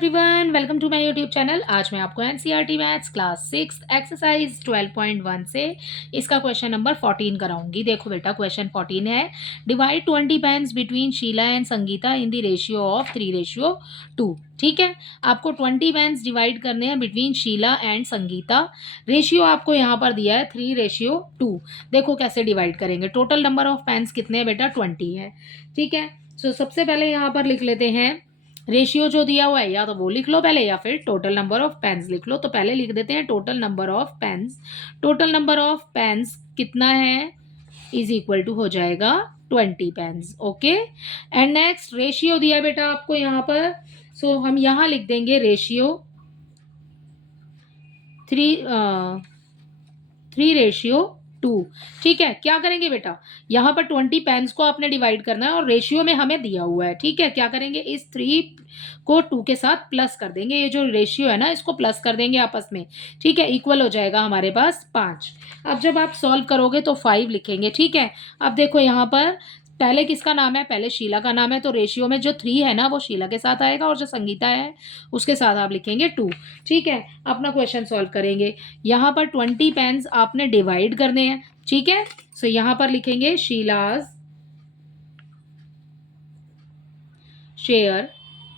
Everyone, welcome to my YouTube channel. आज मैं आपको एनसीईआरटी मैथ्स क्लास 6 एक्सरसाइज 12.1 से इसका क्वेश्चन नंबर 14 कराऊंगी। देखो बेटा, क्वेश्चन 14 है, divide 20 pens between Sheela and Sangeeta in the ratio of 3:2। ठीक है, आपको 20 पेन्स डिवाइड करने हैं between Sheela and Sangeeta. Ratio आपको यहाँ पर दिया है 3:2। देखो कैसे डिवाइड करेंगे। टोटल नंबर ऑफ पेन्स कितने हैं बेटा? 20 है। ठीक है, सो सबसे पहले यहाँ पर लिख लेते हैं रेशियो जो दिया हुआ है, या तो वो लिख लो पहले या फिर टोटल नंबर ऑफ पेन्स लिख लो। तो पहले लिख देते हैं total number of pens. Total number of pens कितना है इज इक्वल टू हो जाएगा 20 pens. Okay, and next ratio दिया है बेटा आपको यहाँ पर। सो हम यहाँ लिख देंगे रेशियो 3:2। ठीक है, क्या करेंगे बेटा, यहाँ पर 20 पेन्स को आपने डिवाइड करना है और रेशियो में हमें दिया हुआ है। ठीक है, क्या करेंगे, इस 3 को 2 के साथ प्लस कर देंगे। ये जो रेशियो है ना, इसको प्लस कर देंगे आपस में। ठीक है, इक्वल हो जाएगा हमारे पास 5। अब जब आप सॉल्व करोगे तो 5 लिखेंगे। ठीक है, अब देखो यहाँ पर पहले किसका नाम है, पहले शीला का नाम है, तो रेशियो में जो 3 है ना वो शीला के साथ आएगा और जो संगीता है उसके साथ आप लिखेंगे 2। ठीक है, अपना क्वेश्चन सॉल्व करेंगे। यहाँ पर 20 पेन्स आपने डिवाइड करने हैं। ठीक है, सो यहाँ पर लिखेंगे शीलाज शेयर।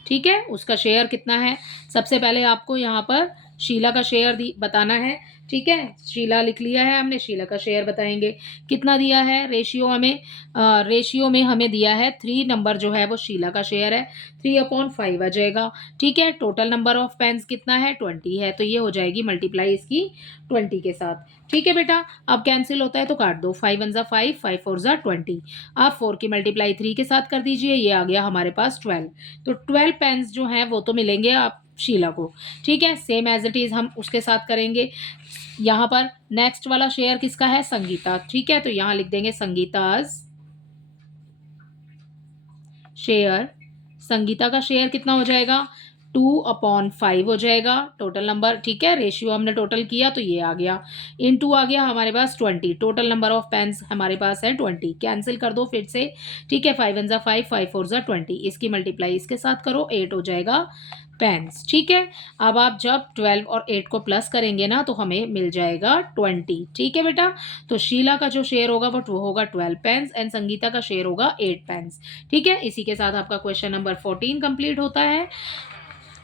ठीक है, उसका शेयर कितना है, सबसे पहले आपको यहाँ पर शीला का शेयर बताना है। ठीक है, शीला लिख लिया है हमने, शीला का शेयर बताएंगे कितना दिया है। रेशियो में हमें दिया है 3 नंबर जो है वो शीला का शेयर है, 3/5 आ जाएगा। ठीक है, टोटल नंबर ऑफ पेन्स कितना है, 20 है, तो ये हो जाएगी मल्टीप्लाई इसकी 20 के साथ। ठीक है बेटा, अब कैंसिल होता है तो काट दो, 5 1 5, 5 4 20। आप 4 की मल्टीप्लाई 3 के साथ कर दीजिए, ये आ गया हमारे पास 12। तो 12 पेन्स जो हैं वो तो मिलेंगे आप शीला को। ठीक है, सेम एज इट इज़ हम उसके साथ करेंगे। यहाँ पर नेक्स्ट वाला शेयर किसका है, संगीता। ठीक है, तो यहाँ लिख देंगे संगीताज शेयर। संगीता का शेयर कितना हो जाएगा, 2/5 हो जाएगा टोटल नंबर। ठीक है, रेशियो हमने टोटल किया तो ये आ गया, इनटू आ गया हमारे पास 20। टोटल नंबर ऑफ पेन्स हमारे पास है 20। कैंसिल कर दो फिर से। ठीक है, 5 1 5, 5 4 20। इसकी मल्टीप्लाई इसके साथ करो, 8 हो जाएगा पेन्स। ठीक है, अब आप जब 12 और 8 को प्लस करेंगे ना तो हमें मिल जाएगा 20। ठीक है बेटा, तो शीला का जो शेयर होगा वो होगा 12 पेन्स एंड संगीता का शेयर होगा 8 पेन्स। ठीक है, इसी के साथ आपका क्वेश्चन नंबर 14 कंप्लीट होता है।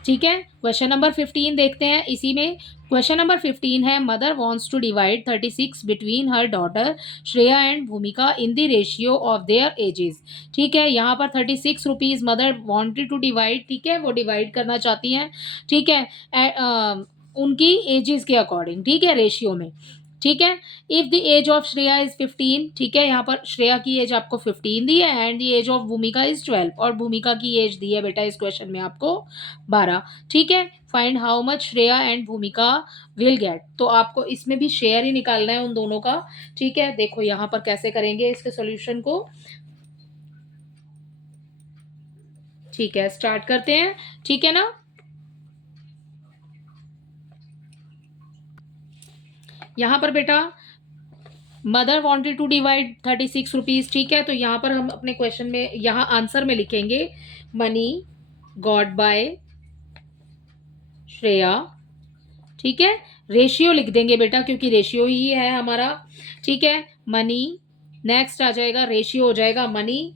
ठीक है, क्वेश्चन नंबर 15 देखते हैं। इसी में क्वेश्चन नंबर 15 है, mother wants to divide 36 between her daughter Shreya and Bhumika in the ratio of their ages. ठीक है, यहाँ पर 36 rupees mother wanted to divide. ठीक है, वो डिवाइड करना चाहती हैं। ठीक है, उनकी एजेस के अकॉर्डिंग। ठीक है, रेशियो में। ठीक है, if the age of Shreya is 15। ठीक है, यहाँ पर श्रेया की एज आपको 15 दी है एंड द एज ऑफ भूमिका इज 12, और भूमिका की एज दी है बेटा इस क्वेश्चन में आपको 12। ठीक है, find how much Shreya and भूमिका विल गेट। तो आपको इसमें भी शेयर ही निकालना है उन दोनों का। ठीक है, देखो यहाँ पर कैसे करेंगे इसके सॉल्यूशन को। ठीक है, स्टार्ट करते हैं। ठीक है ना, यहाँ पर बेटा mother wanted to divide 36 rupees. ठीक है, तो यहाँ पर हम अपने क्वेश्चन में, यहाँ आंसर में लिखेंगे मनी गॉट बाय श्रेया। ठीक है, रेशियो लिख देंगे बेटा क्योंकि रेशियो ही है हमारा। ठीक है, मनी, नेक्स्ट आ जाएगा रेशियो हो जाएगा मनी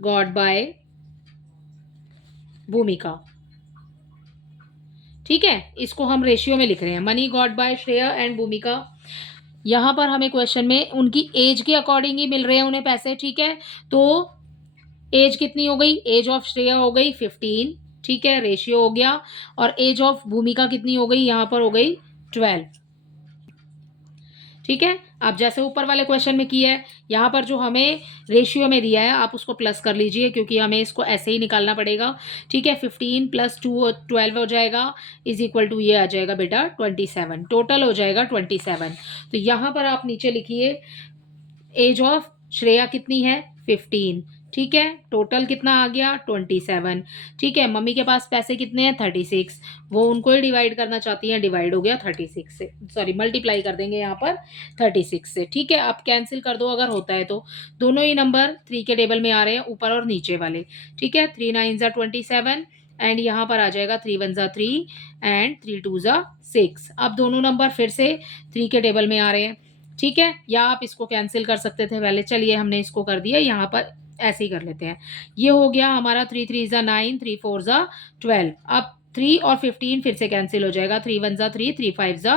गॉट बाय भूमिका। ठीक है, इसको हम रेशियो में लिख रहे हैं, money got by Shreya and Bhumika. यहाँ पर हमें क्वेश्चन में उनकी एज के अकॉर्डिंग ही मिल रहे हैं उन्हें पैसे। ठीक है, तो एज कितनी हो गई, एज ऑफ श्रेया हो गई 15। ठीक है, रेशियो हो गया, और एज ऑफ भूमिका कितनी हो गई, यहाँ पर हो गई 12। ठीक है, अब जैसे ऊपर वाले क्वेश्चन में किया है, यहाँ पर जो हमें रेशियो में दिया है आप उसको प्लस कर लीजिए क्योंकि हमें इसको ऐसे ही निकालना पड़ेगा। ठीक है, 15 + 2 12 हो जाएगा, इज इक्वल टू ये आ जाएगा बेटा 27। टोटल हो जाएगा 27। तो यहाँ पर आप नीचे लिखिए एज ऑफ श्रेया कितनी है, 15। ठीक है, टोटल कितना आ गया, 27। ठीक है, मम्मी के पास पैसे कितने हैं, 36। वो उनको ही डिवाइड करना चाहती हैं, डिवाइड हो गया 36 से, सॉरी मल्टीप्लाई कर देंगे यहाँ पर 36 से। ठीक है, आप कैंसिल कर दो अगर होता है तो। दोनों ही नंबर 3 के टेबल में आ रहे हैं, ऊपर और नीचे वाले। ठीक है, 3 9 ज़ा 27 एंड यहाँ पर आ जाएगा 3 वन ज़ा 3 एंड 3 टू ज़ा 6। अब दोनों नंबर फिर से 3 के टेबल में आ रहे हैं, ठीक है, या आप इसको कैंसिल कर सकते थे पहले, चलिए हमने इसको कर दिया, यहाँ पर ऐसे ही कर लेते हैं। ये हो गया हमारा 3 3 ज़ा 9, 3 4 ज़ा 12। अब 3 और 15 फिर से कैंसिल हो जाएगा, 3 वन ज़ा 3, 3 5 ज़ा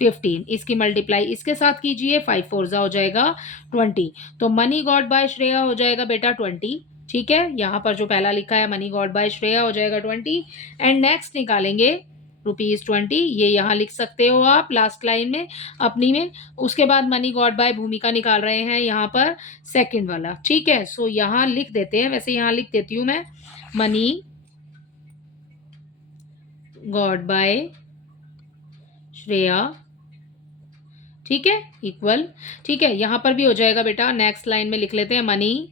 15। इसकी मल्टीप्लाई इसके साथ कीजिए, 5 4 ज़ा हो जाएगा 20। तो मनी गॉट बाय श्रेया हो जाएगा बेटा 20, ठीक है, यहाँ पर जो पहला लिखा है मनी गॉट बाय श्रेया हो जाएगा 20। एंड नेक्स्ट निकालेंगे ₹20, ये यहाँ लिख सकते हो आप लास्ट लाइन में अपनी में। उसके बाद मनी गॉट बाय भूमिका निकाल रहे हैं यहाँ पर सेकंड वाला, ठीक है। सो यहाँ लिख देते हैं, वैसे यहाँ लिख देती हूँ मैं, मनी गॉट बाय श्रेया, ठीक है, इक्वल, ठीक है, यहाँ पर भी हो जाएगा बेटा। नेक्स्ट लाइन में लिख लेते हैं money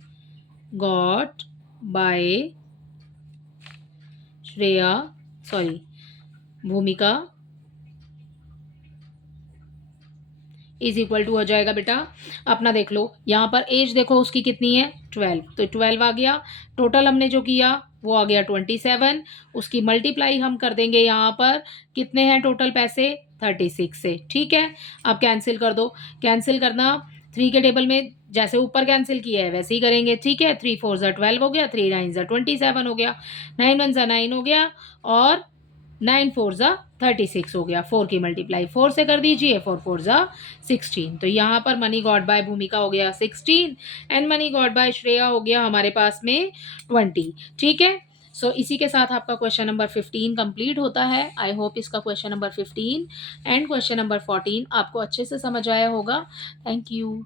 got by Shreya, sorry Bhumika is equal to हो जाएगा बेटा, अपना देख लो यहाँ पर एज देखो उसकी कितनी है 12, तो 12 आ गया। टोटल हमने जो किया वो आ गया 27। उसकी मल्टीप्लाई हम कर देंगे यहाँ पर, कितने हैं टोटल पैसे 36 से, ठीक है। अब कैंसिल कर दो, कैंसिल करना 3 के टेबल में जैसे ऊपर कैंसिल किया है वैसे ही करेंगे, ठीक है। 3 4 ज़ा 12 हो गया, 3 9 ज़ा 27 हो गया, 9 1 ज़ा 9 हो गया, और 9 4 ज़ा 36 हो गया। 4 की मल्टीप्लाई 4 से कर दीजिए, 4 4 ज़ा 16। तो यहाँ पर मनी गॉट बाय भूमिका हो गया 16 and money got by Shreya हो गया हमारे पास में 20, ठीक है। सो इसी के साथ आपका क्वेश्चन नंबर 15 कंप्लीट होता है। आई होप इसका question number 15 and question number 14 आपको अच्छे से समझ आया होगा। Thank you.